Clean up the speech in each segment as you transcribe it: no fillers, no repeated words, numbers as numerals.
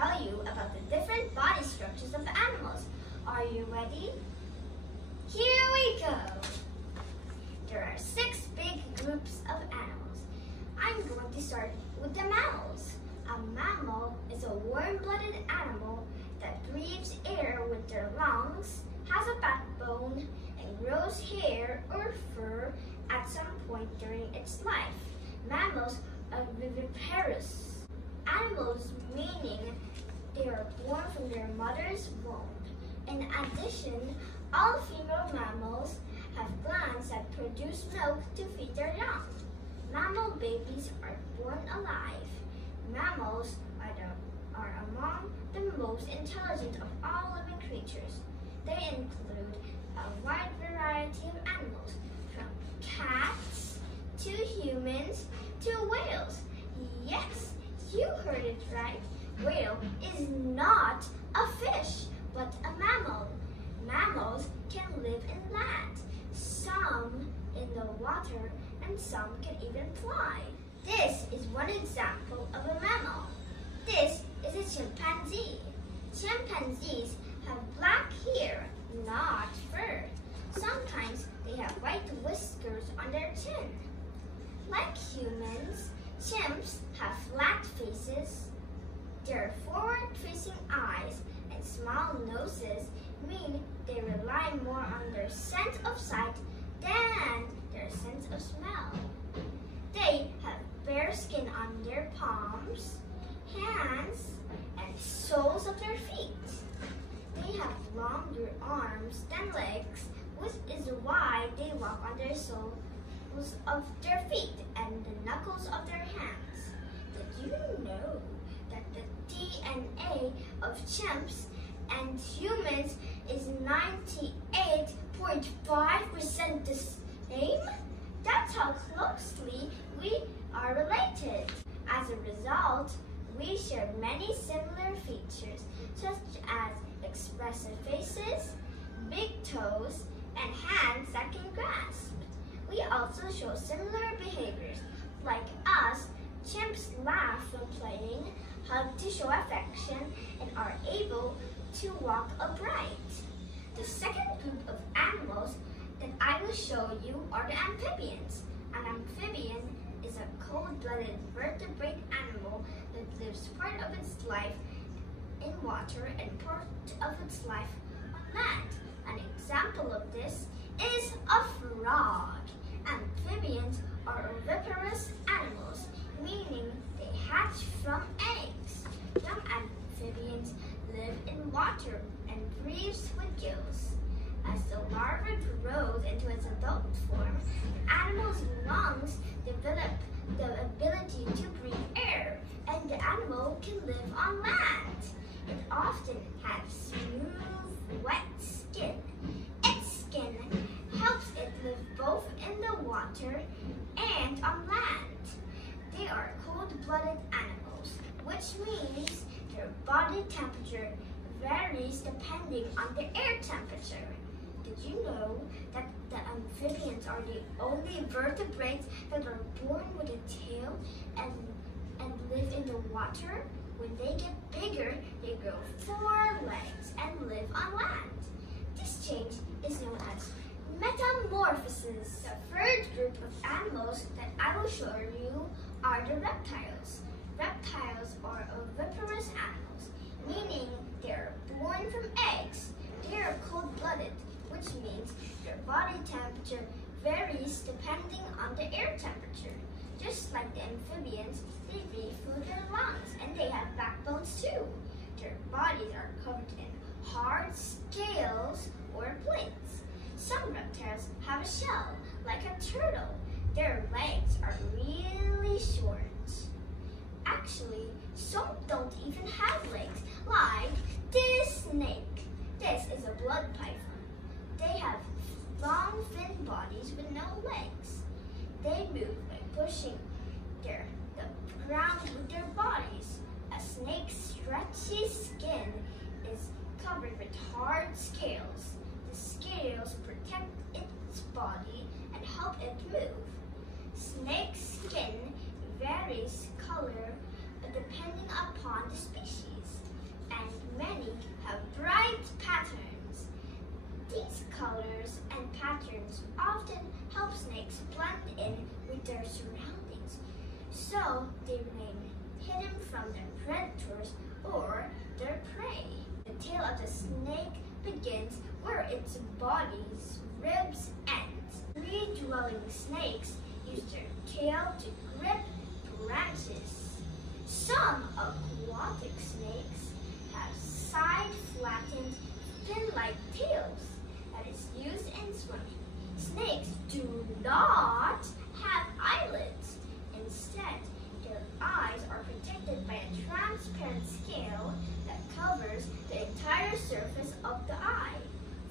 tell you about the different body structures of animals. Are you ready? Here we go. There are 6 big groups of animals. I'm going to start with the mammals. A mammal is a warm-blooded animal that breathes air with their lungs, has a backbone, and grows hair or fur at some point during its life. Mammals are viviparous animals, meaning they are born from their mother's womb. In addition, all female mammals have glands that produce milk to feed their young. Mammal babies are born alive. Mammals are among the most intelligent of all living creatures. They include a wide variety of animals, from cats to humans to whales. Yes, you heard it right. Whale is not a fish, but a mammal. Mammals can live in land, some in the water, and some can even fly. This is one example of a mammal. This is a chimpanzee. Chimpanzees have black hair, not fur. Sometimes they have white whiskers on their chin. Like humans, chimps have flat faces. Their forward-facing eyes and small noses mean they rely more on their sense of sight than their sense of smell. They have bare skin on their palms, hands, and soles of their feet. They have longer arms than legs, which is why they walk on their soles of their feet and the knuckles of their hands. Did you know that the DNA of chimps and humans is 98.5% the same? That's how closely we are related. As a result, we share many similar features, such as expressive faces, big toes, and hands that can grasp. We also show similar behaviors. Like us, chimps laugh when playing, hug to show affection, and are able to walk upright. The second group of animals that I will show you are the amphibians. An amphibian is a cold-blooded vertebrate animal that lives part of its life in water and part of its life on land. An example of this is a frog. Amphibians are oviparous animals, meaning they hatch from eggs. Young amphibians live in water and breathe with gills. As the larva grows into its adult form, the animal's lungs develop the ability to breathe air, and the animal can live on land. It often has smooth, wet skin. Its skin helps it live both in the water and on land. They are cold-blooded animals, which means their body temperature varies depending on the air temperature. Did you know that the amphibians are the only vertebrates that are born with a tail and live in the water? When they get bigger, they grow 4 legs and live on land. This change is known as metamorphosis. The third group of animals that I will show you are the reptiles. Reptiles are oviparous animals, meaning they are born from eggs. They are cold-blooded, which means their body temperature varies depending on the air temperature. Just like the amphibians, they breathe through their lungs and they have backbones too. Their bodies are covered in hard scales or plates. Some reptiles have a shell, like a turtle. Their legs are really short. Actually, some don't even have legs, like this snake. This is a blood python. They have long, thin bodies with no legs. They move by pushing the ground with their bodies. A snake's stretchy skin is covered with hard scales. The scales protect its body and help it move. Snake skin varies color depending upon the species. and many have bright patterns. These colors and patterns often help snakes blend in with their surroundings, so they remain hidden from their predators or their prey. The tail of the snake begins where its body's ribs end. Tree-dwelling snakes use their tail to grip branches. Some aquatic snakes have side-flattened, fin-like tails that is used in swimming. Snakes do not have eyelids. Instead, their eyes are protected by a transparent scale that covers the entire surface of the eye.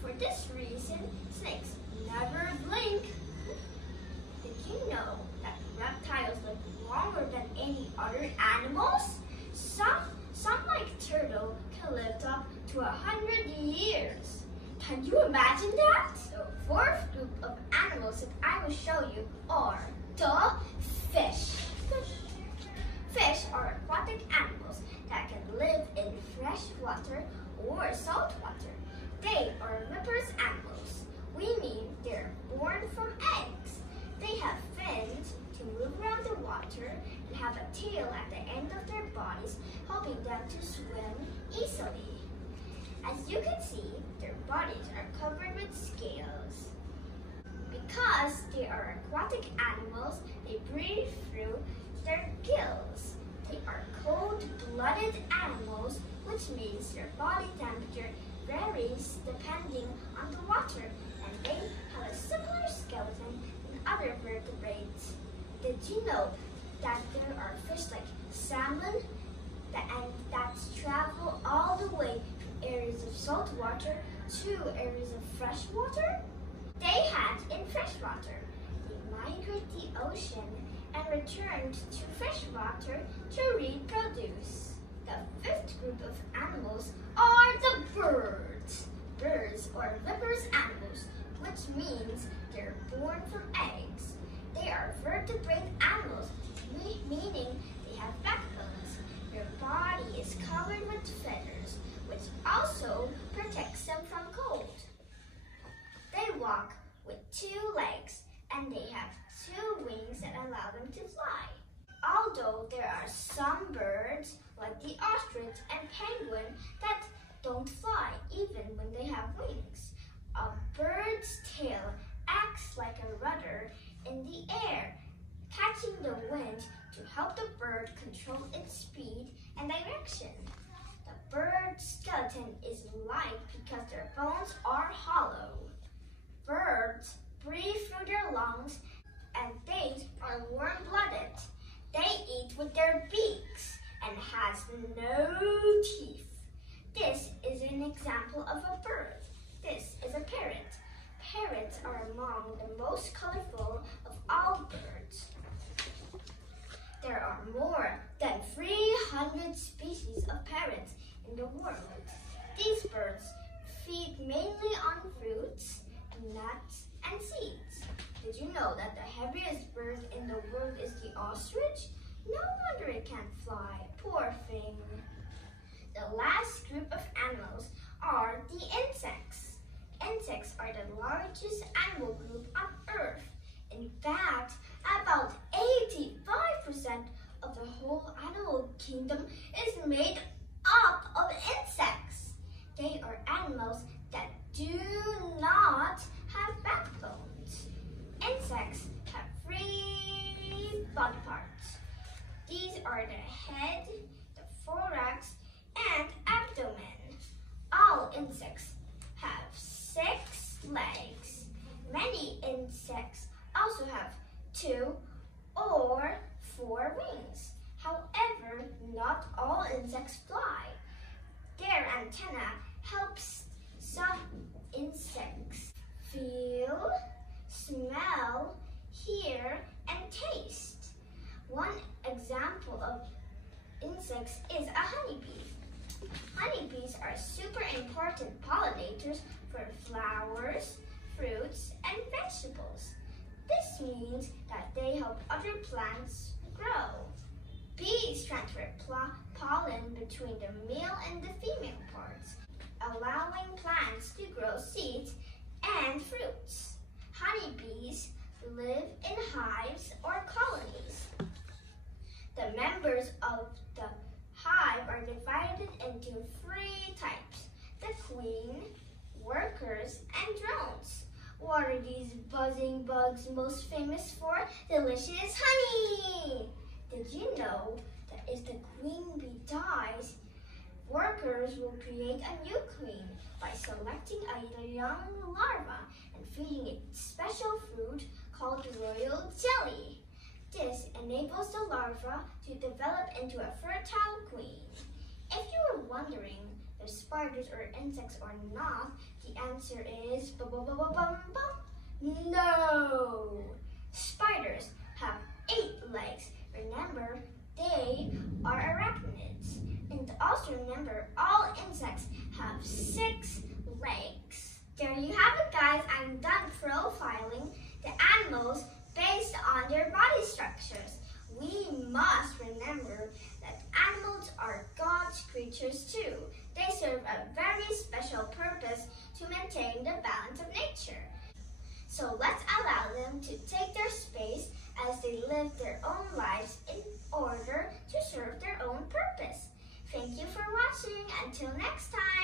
For this reason, snakes never blink. Did you know that reptiles live longer than any other animals? Some like turtle, can live up to 100 years. Can you imagine that? The fourth group of animals that I will show you are the fish. Fish are aquatic animals that can live in fresh water or salt water. They are viperous animals. We mean they're born from eggs. They have fins to move around the water and have a tail at the end of their bodies, helping them to swim easily. As you can see, their bodies are covered with scales. Because they are aquatic animals, they breathe through their gills. They are cold-blooded animals, which means their body temperature varies depending on the water, and they have a similar skeleton than other vertebrates. Did you know that there are fish like salmon that travel all the way from areas of salt water to areas of fresh water? They hatch in fresh water. They migrate the ocean and return to fresh water to reproduce. The fifth group of animals are the birds. Birds are viperous animals, which means they're born from eggs. They are vertebrate animals, meaning they have backbones. Their body is covered with feathers, which also protects them from cold. They walk with 2 legs, and they have 2 wings that allow them to fly. Although there are some birds, like the ostrich and penguin, that don't fly even when they have wings. A bird's tail acts like a rudder in the air, catching the wind to help the bird control its speed and direction. The bird's skeleton is light because their bones are hollow. Birds breathe through their lungs, and they are warm-blooded. They eat with their beaks and has no teeth. This is an example of a bird. This is a parrot. Parrots are among the most colorful of all birds. There are more than 300 species of parrots in the world. These birds feed mainly on fruits, nuts, and seeds. Did you know that the heaviest bird in the world is the ostrich? No wonder it can't fly, poor thing. The last group of animals are the insects. Insects are the largest animal group on Earth. In fact, about 85% of the whole animal kingdom is made up of insects. They are animals that do not have backbones. Insects have 3 body parts. These are the head, the thorax, and abdomen. All insects have 6 legs. Many insects also have 2 or 4 wings. However, not all insects fly. Their antenna helps some insects feel, smell, hear, and taste. One example of insects is a honeybee. Honeybees are super important pollinators for flowers, fruits, and vegetables. This means that they help other plants grow. Bees transfer pollen between the male and the female parts, allowing plants to grow seeds and fruits. Honeybees live in hives or colonies. The members of the hive are divided into 3 types: the queen, workers, and drones. What are these buzzing bugs most famous for? Delicious honey! Did you know that if the queen bee dies, workers will create a new queen by selecting a young larva and feeding it special food called royal jelly. This enables the larva to develop into a fertile queen. If you were wondering if spiders are insects or not, the answer is no! Spiders have 8 legs. Remember, they are arachnids. And also remember, all insects have 6 legs. There you have it, guys. I'm done profiling the animals based on their body structures. We must remember that animals are God's creatures too. They serve a very special purpose to maintain the balance of nature. So let's allow them to take their space as they live their own lives in order to serve their own purpose. Thank you for watching. Until next time.